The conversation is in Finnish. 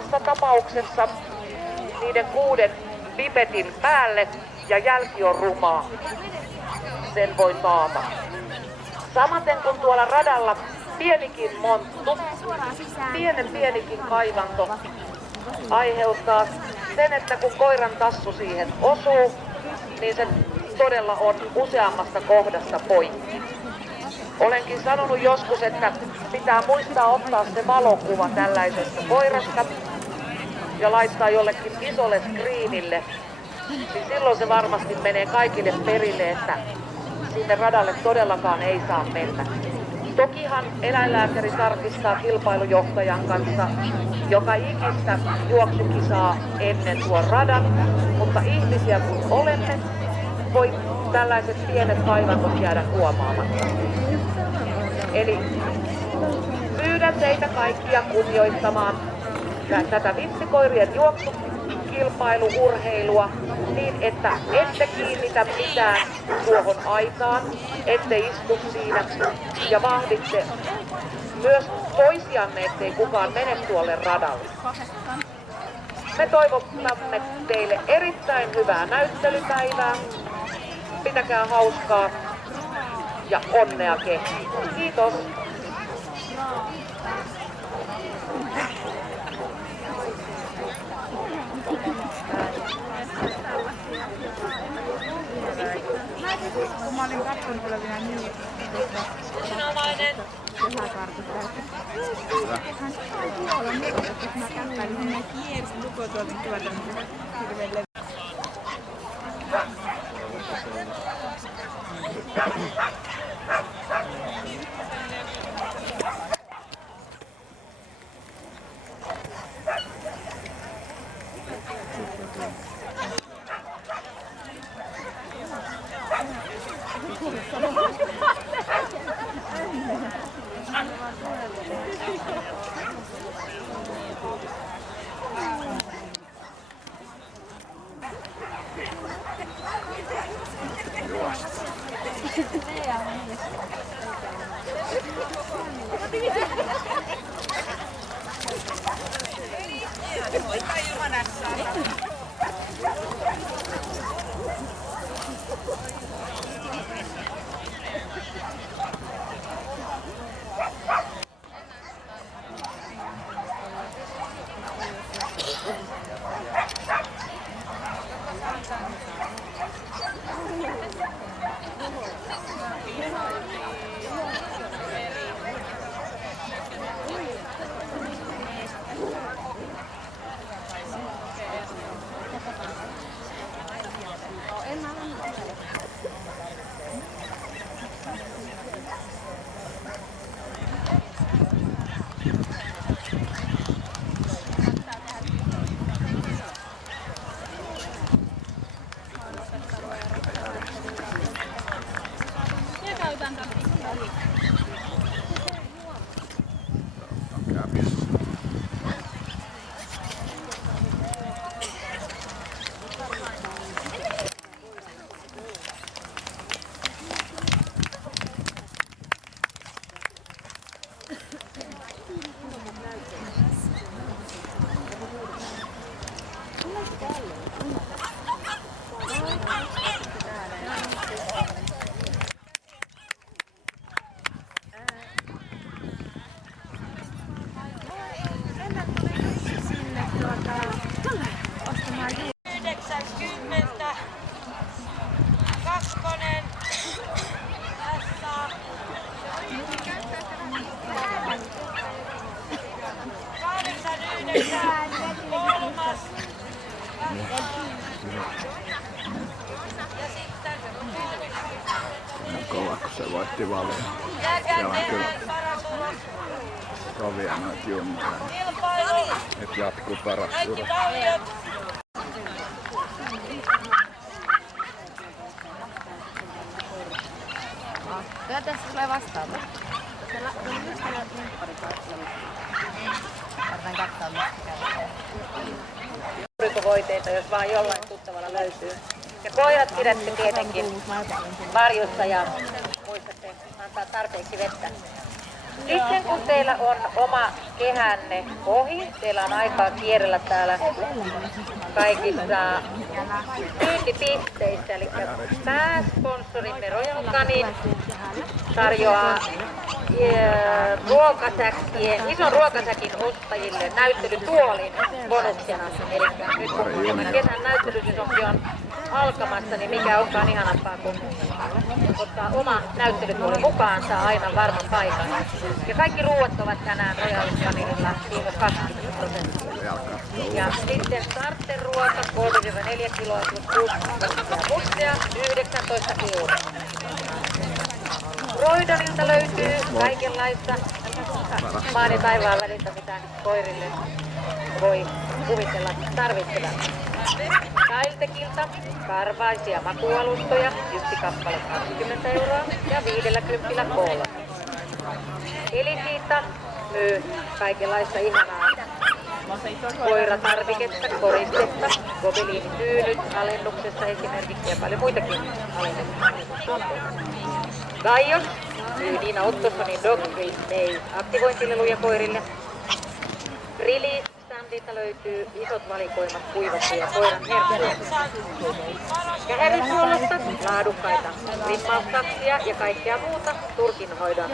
pahimmassa tapauksessa niiden 6 pipetin päälle ja jälki on rumaa. Sen voi taata. Samaten kun tuolla radalla pienikin monttu, pienikin kaivanto aiheuttaa sen, että kun koiran tassu siihen osuu, niin se todella on useammasta kohdasta poikki. Olenkin sanonut joskus, että pitää muistaa ottaa se valokuva tällaisesta koirasta ja laittaa jollekin isolle screenille, niin silloin se varmasti menee kaikille perille, että sinne radalle todellakaan ei saa mennä. Tokihan eläinlääkäri tarkistaa kilpailujohtajan kanssa joka ikistä juoksukisaa ennen tuon radan, mutta ihmisiä kun olemme, voi tällaiset pienet kaivantot jäädä huomaamatta. Eli pyydän teitä kaikkia kunnioittamaan tätä vitsikoirien juoksukilpailuurheilua niin, että ette kiinnitä mitään tuohon aikaan, ette istu siinä ja vahditte myös toisianne, ettei kukaan mene tuolle radalle. Me toivotamme teille erittäin hyvää näyttelypäivää. Pitäkää hauskaa ja onnea kehiin. Kiitos! Kun mä olin katsonut olevina niin, Sinalainen. hän sai tuolla mieltä, että mä käppäilin, niin mä kiersin lukotuolin tuolta hirveelle. Kova, kun se voitti valion. Siellä on kyllä kovia noita junnuja. Nyt jatkuu paras ura. Kyllä tässä tulee vastaava. Siellä on just tällä limpparipaikalla. Vartaan katsoa, mistä käy. Aurinkovoiteita, jos vaan jollain tuttavalla löytyy. Ja koirat pidätte tietenkin varjossa ja muistatte antaa tarpeeksi vettä. Sitten kun teillä on oma kehänne ohi. Teillä on aikaa kierrellä täällä kaikissa myyntipisteissä. Eli pääsponsorimme Royal Canin tarjoaa ison ruokasäkin ostajille näyttelytuolin bonuksena. Eli nyt kun kesän näyttelysesonkin on alkamassa, niin mikä onkaan ihanampaa, kun ottaa oma näyttelytuoli mukaan, saa aina varman paikan. Ja kaikki ruuat ovat tänään Royal Caninilla miinus 20%. Ja sitten starterruoka 3-4 kiloa plus 6 mustia 19 €. Roidanilta löytyy kaikenlaista maan ja taivaan väliltä, mitä koirille voi kuvitella tarvitsevan. Tailtekilta karvaisia makualustoja, yksi kappale 20 € ja 50 koolla. Elisiita myy kaikenlaista ihanaa koiratarviketta, koristetta, gobeliinityynyt alennuksessa esimerkiksi ja paljon muitakin alennuksia. Gaios myy Nina Ottossonin Dog Treat Day aktivointileluja koirille. Release-standilta löytyy isot valikoimat kuivattuja koiran herkkuja. Käheryshuollosta laadukkaita rimmaustaksia ja kaikkea muuta turkinhoidon.